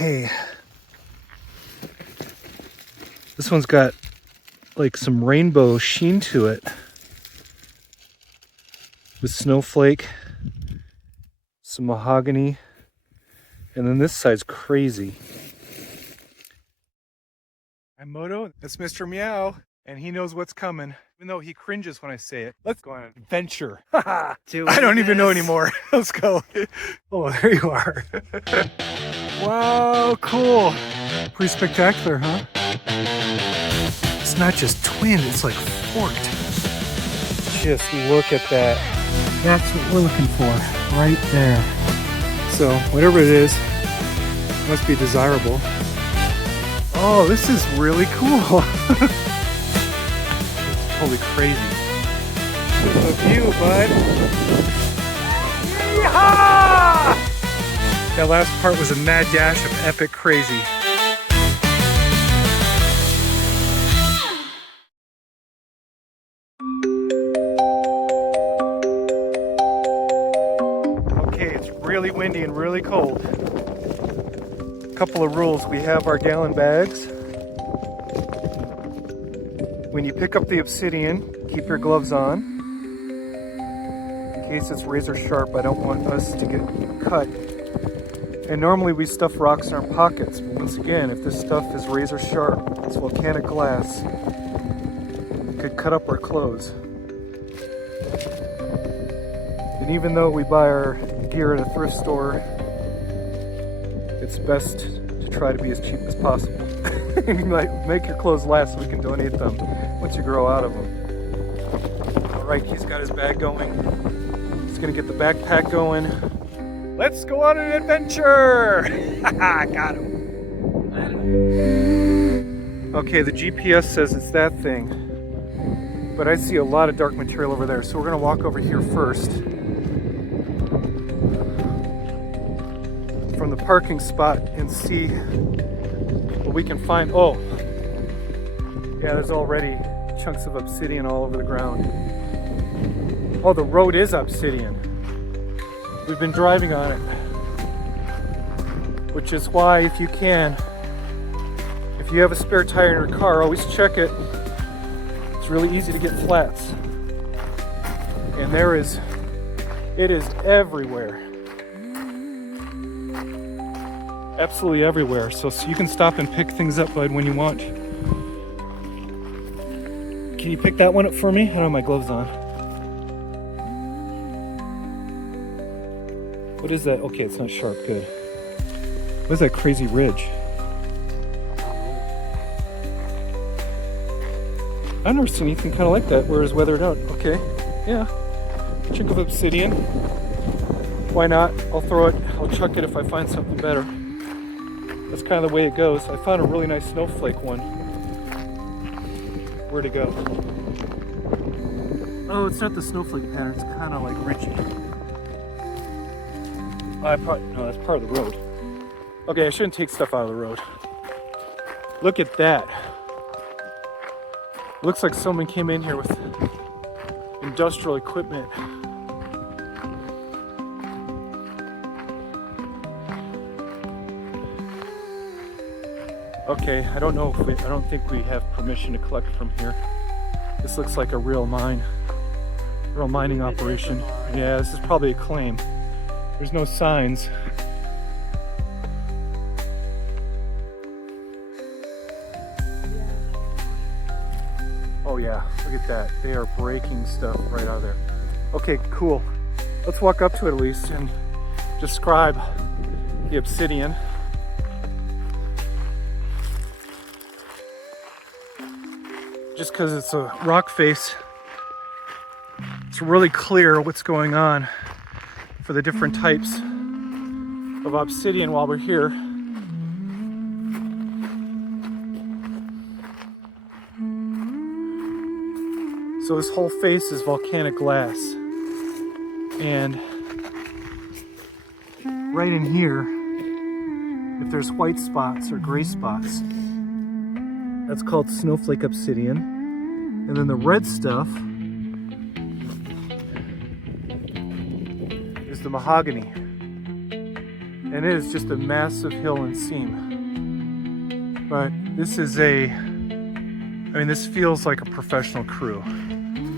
Okay. This one's got like some rainbow sheen to it with snowflake, some mahogany, and then this side's crazy. I'm Moto, that's Mr. Meow, and he knows what's coming, even though he cringes when I say it. Let's go on an adventure. I don't even know anymore. Let's go. Oh, there you are. Wow, cool. Pretty spectacular, huh? It's not just twin, it's like forked. Just look at that. That's what we're looking for, right there. So, whatever it is, it must be desirable. Oh, this is really cool. It's totally crazy. There's a view, bud. Yeehaw! That last part was a mad dash of epic crazy. Okay, it's really windy and really cold. A couple of rules. We have our gallon bags. When you pick up the obsidian, keep your gloves on. In case it's razor sharp, I don't want us to get cut. And normally we stuff rocks in our pockets, but once again, if this stuff is razor sharp, it's volcanic glass, it could cut up our clothes. And even though we buy our gear at a thrift store, it's best to try to be as cheap as possible. Make your clothes last so we can donate them once you grow out of them. All right, he's got his bag going. He's gonna get the backpack going. Let's go on an adventure! Got him. Okay, the GPS says it's that thing, but I see a lot of dark material over there, so we're gonna walk over here first. From the parking spot and see what we can find. Oh, yeah, there's already chunks of obsidian all over the ground. Oh, the road is obsidian. We've been driving on it, which is why if you have a spare tire in your car, always check it. It's really easy to get flats. And it is everywhere. Absolutely everywhere. So you can stop and pick things up, bud, when you want. Can you pick that one up for me? I don't have my gloves on. What is that? Okay, it's not sharp. Good. What is that crazy ridge? I've never seen anything kind of like that where it's weathered out. Okay, yeah. Chunk of obsidian. Why not? I'll throw it. I'll chuck it if I find something better. That's kind of the way it goes. I found a really nice snowflake one. Where'd it go? Oh, it's not the snowflake pattern. It's kind of like ridgy. No, that's part of the road. Okay, I shouldn't take stuff out of the road. Look at that. Looks like someone came in here with industrial equipment. Okay, I don't think we have permission to collect from here. This looks like a real mining operation. Yeah, this is probably a claim. There's no signs. Oh yeah, look at that. They are breaking stuff right out of there. Okay, cool. Let's walk up to it at least and describe the obsidian. Just because it's a rock face, it's really clear what's going on for the different types of obsidian while we're here. So this whole face is volcanic glass. And right in here, if there's white spots or gray spots, that's called snowflake obsidian. And then the red stuff is the mahogany. And it is just a massive hill and seam. But this is this feels like a professional crew.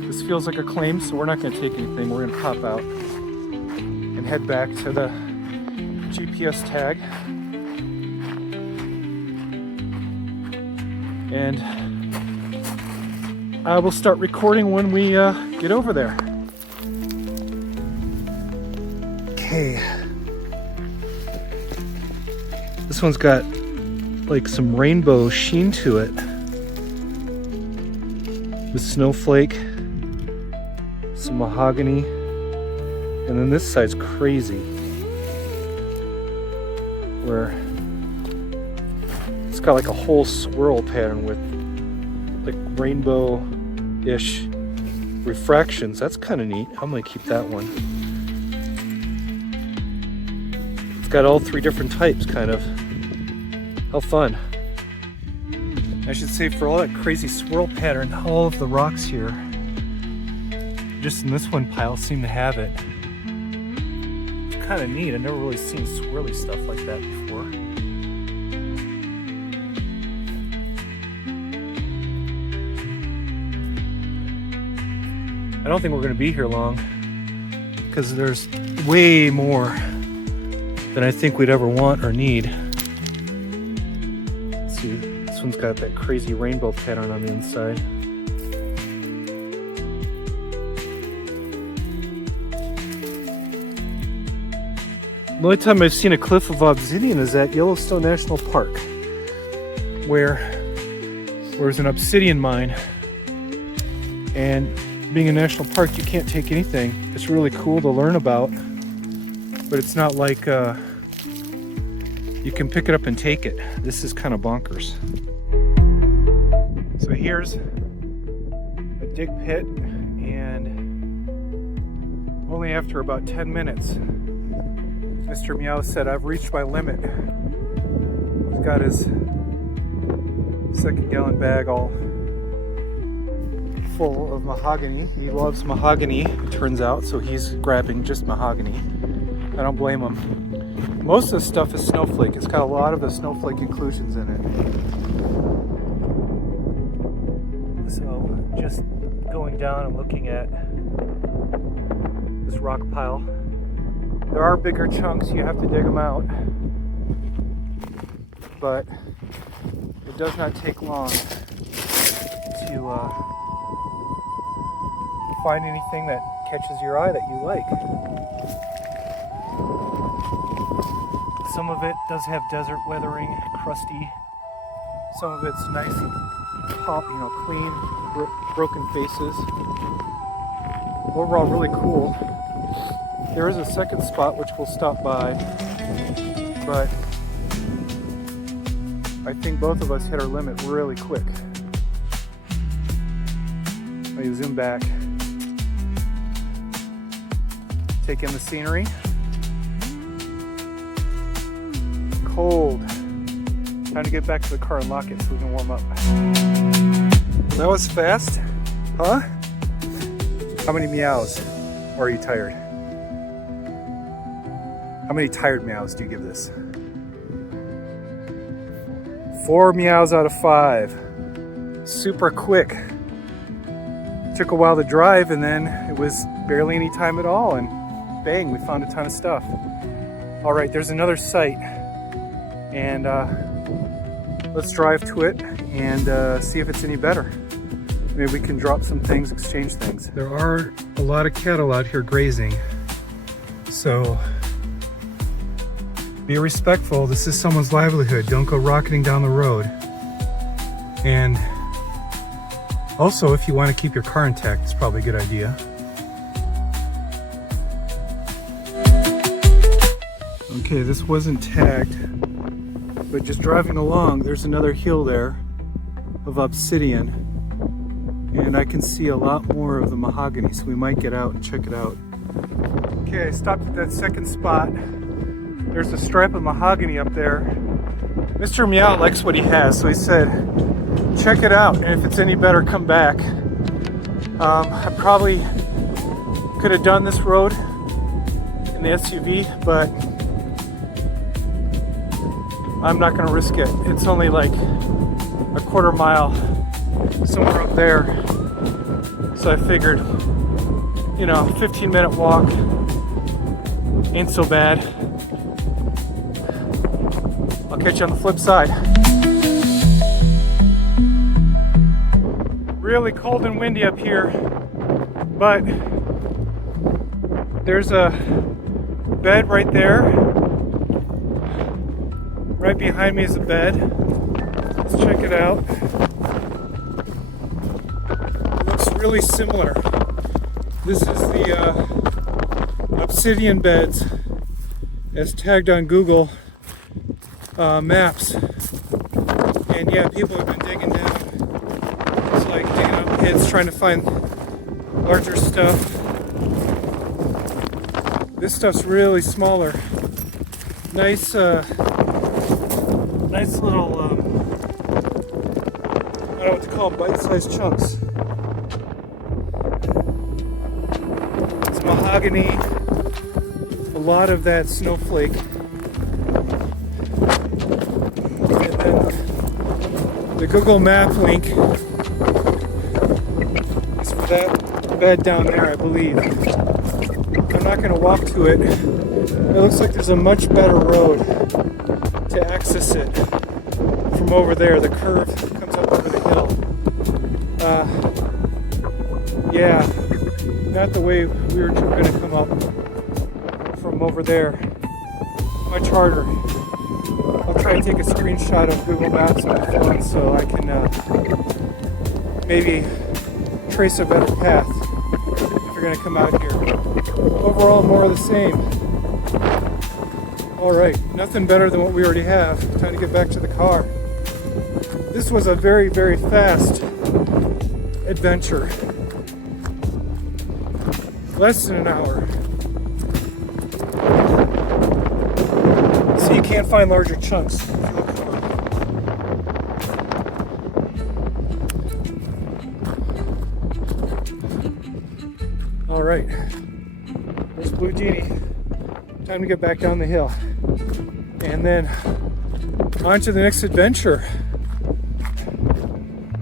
This feels like a claim, so we're not going to take anything. We're going to pop out and head back to the GPS tag. And I will start recording when we get over there. Okay. This one's got like some rainbow sheen to it. With snowflake, some mahogany, and then this side's crazy. Where it's got like a whole swirl pattern with like rainbow-ish refractions. That's kind of neat. I'm gonna keep that one. It's got all three different types, kind of. How fun. I should say, for all that crazy swirl pattern, all of the rocks here, just in this one pile, seem to have it. It's kind of neat. I've never really seen swirly stuff like that before. I don't think we're going to be here long, because there's way more than I think we'd ever want or need. Let's see, this one's got that crazy rainbow pattern on the inside. The only time I've seen a cliff of obsidian is at Yellowstone National Park, where there's an obsidian mine, and being a national park, you can't take anything. It's really cool to learn about, but it's not like you can pick it up and take it. This is kind of bonkers. So here's a dig pit, and only after about 10 minutes, Mr. Meow said, "I've reached my limit." He's got his 2-gallon bag all full of mahogany. He loves mahogany, it turns out, so he's grabbing just mahogany. I don't blame him. Most of this stuff is snowflake. It's got a lot of the snowflake inclusions in it. So just going down and looking at this rock pile. There are bigger chunks, you have to dig them out. But it does not take long to find anything that catches your eye that you like. Some of it does have desert weathering, crusty. Some of it's nice, clean, broken faces. Overall, really cool. There is a second spot which we'll stop by, but I think both of us hit our limit really quick. Let me zoom back. Take in the scenery. Cold. Time to get back to the car and lock it so we can warm up. That was fast, huh? How many meows? Or are you tired? How many tired meows do you give this? 4 meows out of 5. Super quick. Took a while to drive, and then it was barely any time at all, and bang, we found a ton of stuff. All right, there's another site, and let's drive to it and see if it's any better. Maybe we can drop some things, exchange things. There are a lot of cattle out here grazing, so be respectful. This is someone's livelihood. Don't go rocketing down the road. And also, if you want to keep your car intact, it's probably a good idea. Okay, this wasn't tagged, but just driving along, there's another hill there of obsidian, and I can see a lot more of the mahogany, so we might get out and check it out. Okay, I stopped at that second spot. There's a stripe of mahogany up there. Mr. Meow likes what he has, so he said, check it out, and if it's any better, come back. I probably could have done this road in the SUV, but I'm not gonna risk it. It's only like a quarter mile somewhere up there. So I figured, you know, 15-minute walk ain't so bad. I'll catch you on the flip side. Really cold and windy up here, but there's a bed right there. Right behind me is a bed. Let's check it out. It looks really similar. This is the Obsidian Beds as tagged on Google Maps. And yeah, people have been digging down. It's like digging up pits trying to find larger stuff. This stuff's really smaller. Nice nice little, I don't know what to call them, bite-sized chunks. It's mahogany, a lot of that snowflake. And then the Google Map link is for that bed down there, I believe. I'm not going to walk to it. It looks like there's a much better road to access it from over there. The curve comes up over the hill. Yeah, not the way we were going to come up from over there. Much harder. I'll try to take a screenshot of Google Maps on my phone so I can maybe trace a better path if you're going to come out here. Overall, more of the same. Alright, nothing better than what we already have. Time to get back to the car. This was a very, very fast adventure. Less than an hour. So you can't find larger chunks. Alright, there's Blue Genie. Time to get back down the hill. And then on to the next adventure.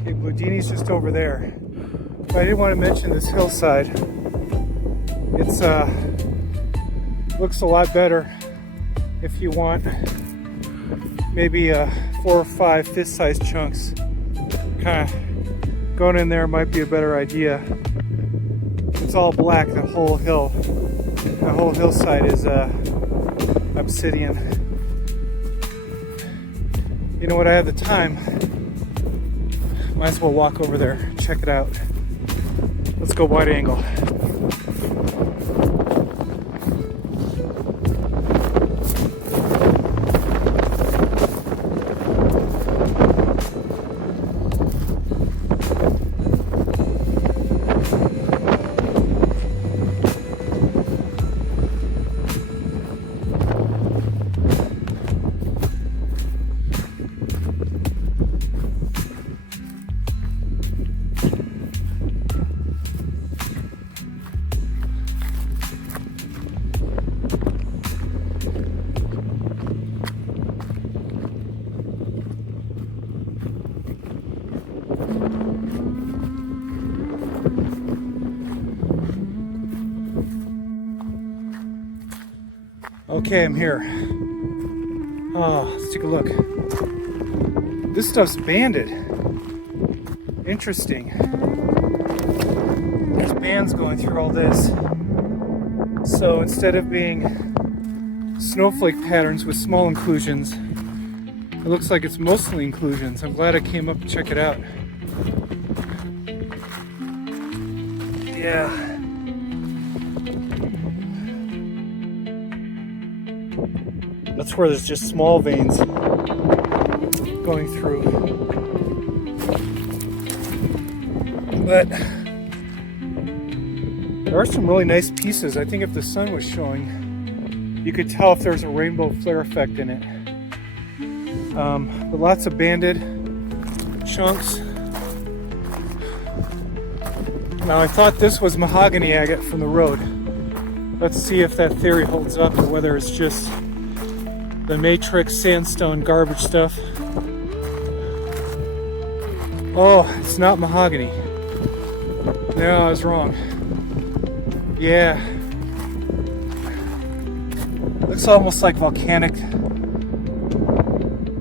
Okay, Blue Genie's just over there. But I did want to mention this hillside. It's looks a lot better if you want maybe 4 or 5 fist-sized chunks. Kind of going in there might be a better idea. It's all black, the whole hill. The whole hillside is obsidian. You know what, I have the time. Might as well walk over there, check it out. Let's go wide angle. Okay, I'm here. Oh, let's take a look. This stuff's banded. Interesting. There's bands going through all this. So instead of being snowflake patterns with small inclusions, it looks like it's mostly inclusions. I'm glad I came up to check it out. Yeah. That's where there's just small veins going through. But there are some really nice pieces. I think if the sun was showing, you could tell if there's a rainbow flare effect in it. But lots of banded chunks. Now I thought this was mahogany agate from the road. Let's see if that theory holds up or whether it's just the matrix sandstone garbage stuff. Oh, it's not mahogany. No, I was wrong. Yeah. Looks almost like volcanic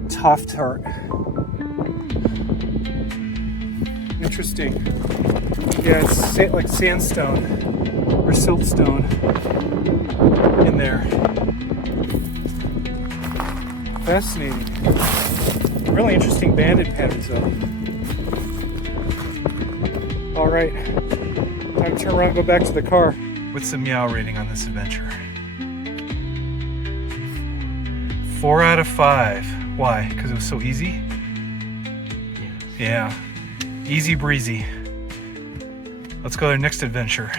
tuft art. Interesting. Yeah, it's like sandstone or siltstone in there. Fascinating. Really interesting banded patterns though. Alright, time to turn around and go back to the car. What's the Meow rating on this adventure? 4 out of 5. Why? Because it was so easy? Yeah. Easy breezy. Let's go to the next adventure.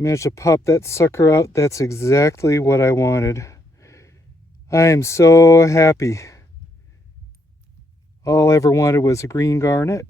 Managed to pop that sucker out. That's exactly what I wanted. I am so happy. All I ever wanted was a green garnet.